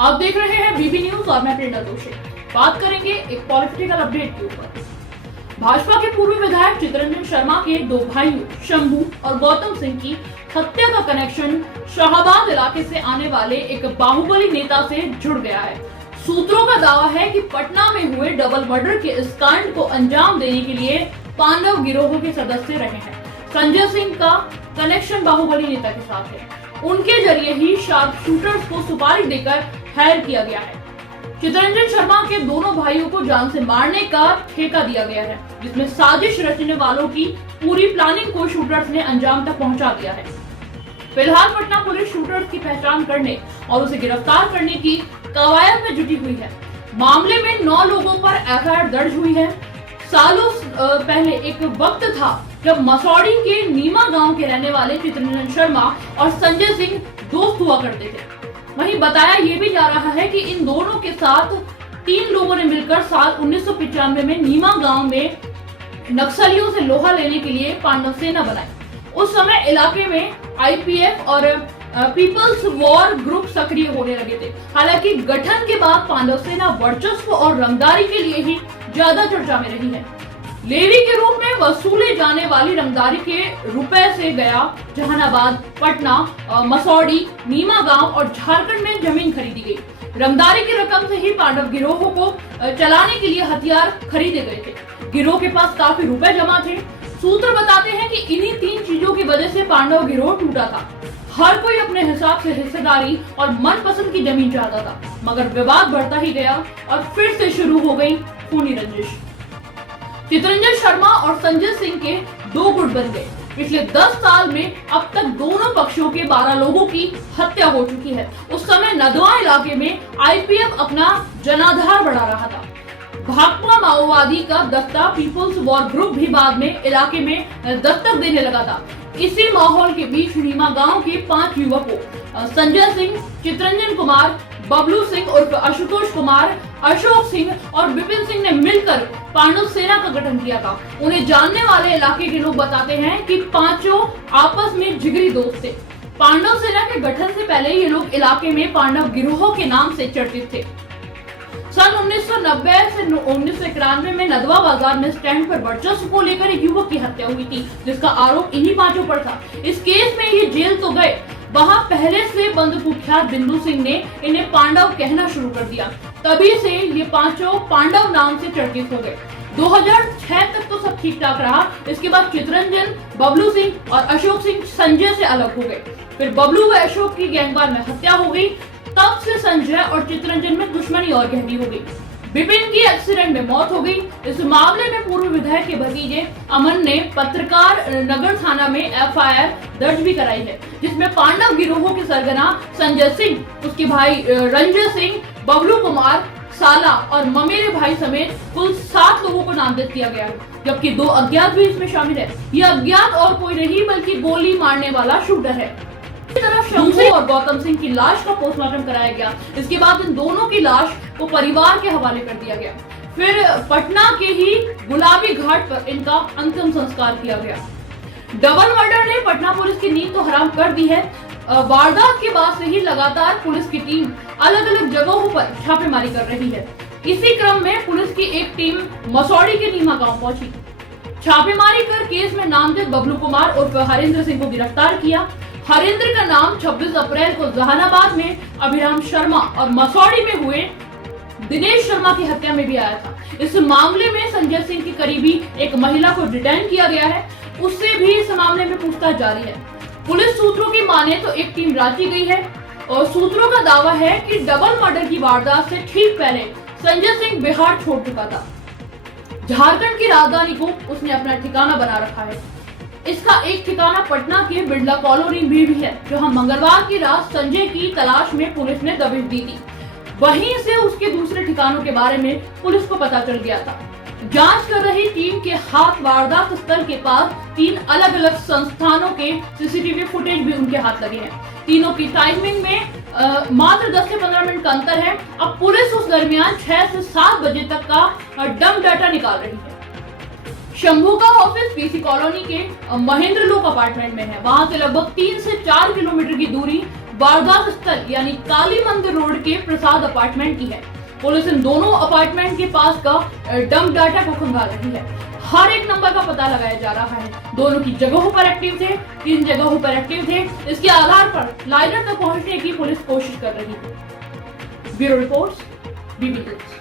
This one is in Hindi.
आप देख रहे हैं बीबी न्यूज और मैं प्रेरणा जोशी। बात करेंगे एक पॉलिटिकल अपडेट के ऊपर। भाजपा के पूर्व विधायक चितरंजन शर्मा के दो भाइयों शंभू और गौतम सिंह की हत्या का कनेक्शन शाहबाद इलाके से आने वाले एक बाहुबली नेता से जुड़ गया है। सूत्रों का दावा है कि पटना में हुए डबल मर्डर के इस कांड को अंजाम देने के लिए पांडव गिरोह के सदस्य रहे हैं। संजय सिंह का कनेक्शन बाहुबली नेता के साथ है। उनके जरिए ही शार्प शूटर्स को सुपारी देकर हायर किया गया है। चितरंजन शर्मा के दोनों भाइयों को जान से मारने का ठेका दिया गया है, जिसमें साजिश रचने वालों की पूरी प्लानिंग को शूटर्स ने अंजाम तक पहुंचा दिया है। फिलहाल पटना पुलिस शूटर्स की पहचान करने और उसे गिरफ्तार करने की कवायद में जुटी हुई है। मामले में 9 लोगों पर एफआईआर दर्ज हुई है। सालों पहले एक वक्त था जब मसौड़ी के नीमा गांव के रहने वाले चितरंजन शर्मा और संजय सिंह दोस्त हुआ करते थे। वहीं बताया ये भी जा रहा है कि इन दोनों के साथ 3 लोगों ने मिलकर साल 1995 में नीमा गांव में नक्सलियों से लोहा लेने के लिए पांडव सेना बनाई। उस समय इलाके में आईपीएफ और पीपल्स वॉर ग्रुप सक्रिय होने लगे थे। हालांकि गठन के बाद पांडव सेना वर्चस्व और रंगदारी के लिए ही ज्यादा चर्चा में रही है। लेवी के रूप में वसूले जाने वाली रंगदारी के रुपए से गया जहानाबाद, पटना, मसौड़ी, नीमा गांव और झारखंड में जमीन खरीदी गई। रंगदारी की रकम से ही पांडव गिरोह को चलाने के लिए हथियार खरीदे गए थे। गिरोह के पास काफी रुपए जमा थे। सूत्र बताते हैं कि इन्हीं 3 चीजों की वजह से पांडव गिरोह टूटा था। हर कोई अपने हिसाब से हिस्सेदारी और मनपसंद की जमीन चाहता था, मगर विवाद बढ़ता ही गया और फिर से शुरू हो गई खूनी रंजिश। चितरंजन शर्मा और संजय सिंह के 2 गुट बन गए। पिछले 10 साल में अब तक दोनों पक्षों के 12 लोगों की हत्या हो चुकी है। उस समय नदवा इलाके में आईपीएफ अपना जनाधार बढ़ा रहा था। भाकपा माओवादी का दस्ता पीपल्स वॉर ग्रुप भी बाद में इलाके में दस्तक देने लगा था। इसी माहौल के बीच नीमा गांव के 5 युवकों संजय सिंह, चितरंजन कुमार, बबलू सिंह उर्फ आशुतोष कुमार, अशोक सिंह और विपिन सिंह ने मिलकर पांडव सेना का गठन किया था। उन्हें जानने वाले इलाके के लोग बताते हैं कि पांचों आपस में जिगरी दोस्त थे। पांडव सेना के गठन से पहले ये लोग इलाके में पांडव गिरोह के नाम से चर्चित थे। सन 1990 से 1991 में नदवा बाजार में स्टैंड पर वर्चस्व को लेकर एक युवक की हत्या हुई थी, जिसका आरोप इन्हीं 5 पर था। इस केस में ये जेल तो गए, वहां पहले से बंद कुख्यात बिंदु सिंह ने इन्हें पांडव कहना शुरू कर दिया। तभी से ये 5 पांडव नाम से चर्चित हो गए। 2006 तक तो सब ठीक ठाक रहा। इसके बाद चितरंजन, बबलू सिंह और अशोक सिंह संजय से अलग हो गए। फिर बबलू व अशोक की गैंगवार में हत्या हो गई। तब से संजय और चितरंजन में दुश्मनी और गहरी हो गई। विपिन की एक्सीडेंट में मौत हो गई। इस मामले में पूर्व विधायक के भतीजे अमन ने पत्रकार नगर थाना में एफआईआर दर्ज भी कराई है, जिसमें पांडव गिरोह के सरगना संजय सिंह, उसके भाई रंजय सिंह, बबलू कुमार, साला और ममेरे भाई समेत कुल 7 लोगों को नामजद किया गया है, जबकि 2 अज्ञात भी इसमें शामिल है। यह अज्ञात और कोई नहीं बल्कि गोली मारने वाला शूटर है। इसी तरह शंभू और गौतम सिंह की लाश का पोस्टमार्टम कराया गया। इसके बाद इन दोनों की लाश को परिवार के हवाले कर दिया गया। फिर पटना के ही गुलाबी घाट पर इनका अंतिम संस्कार किया गया। डबल मर्डर ने पटना पुलिस की नींद तो हराम कर दी है। वारदात के बाद से ही लगातार पुलिस की टीम अलग अलग जगहों पर छापेमारी कर रही है। इसी क्रम में पुलिस की एक टीम मसौड़ी के नीमा गांव पहुंची। छापेमारी कर केस में नामजद बबलू कुमार उर्फ हरेंद्र सिंह को गिरफ्तार किया। हरेंद्र का नाम 26 अप्रैल को जहानाबाद में अभिराम शर्मा और मसौड़ी में हुए दिनेश शर्मा की हत्या में भी आया था। इस मामले में संजय सिंह की करीबी एक महिला को डिटेन किया गया है। उससे भी इस मामले में पूछताछ जारी है। पुलिस सूत्रों की माने तो एक टीम रांची गई है और सूत्रों का दावा है कि डबल मर्डर की वारदात से ठीक पहले संजय सिंह बिहार छोड़ चुका था। झारखंड की राजधानी को उसने अपना ठिकाना बना रखा है। इसका एक ठिकाना पटना के बिरला कॉलोनी में भी है, जहां मंगलवार की रात संजय की तलाश में पुलिस ने दबिश दी थी। वहीं से उसके दूसरे ठिकानों के बारे में पुलिस को पता चल गया था। जांच कर रही टीम के हाथ वारदात स्थल के पास 3 अलग अलग संस्थानों के सीसीटीवी फुटेज भी उनके हाथ लगे हैं। तीनों की टाइमिंग में मात्र 10 से 15 मिनट का अंतर है। अब पुलिस उस दरमियान 6 से 7 बजे तक का डम डाटा निकाल रही है। शंभू का ऑफिस पीसी कॉलोनी के महेंद्र लोक अपार्टमेंट में है। वहां से लगभग 3 से 4 किलोमीटर की दूरी वारदात स्थल यानी काली मंदिर रोड के प्रसाद अपार्टमेंट की है। पुलिस इन दोनों अपार्टमेंट के पास का डंप डाटा को खंगाल रही है। हर एक नंबर का पता लगाया जा रहा है। दोनों की जगहों पर एक्टिव थे, किन जगहों पर एक्टिव थे, इसके आधार पर लाइनर तक पहुंचने की पुलिस कोशिश कर रही है। ब्यूरो रिपोर्ट, बीबी न्यूज।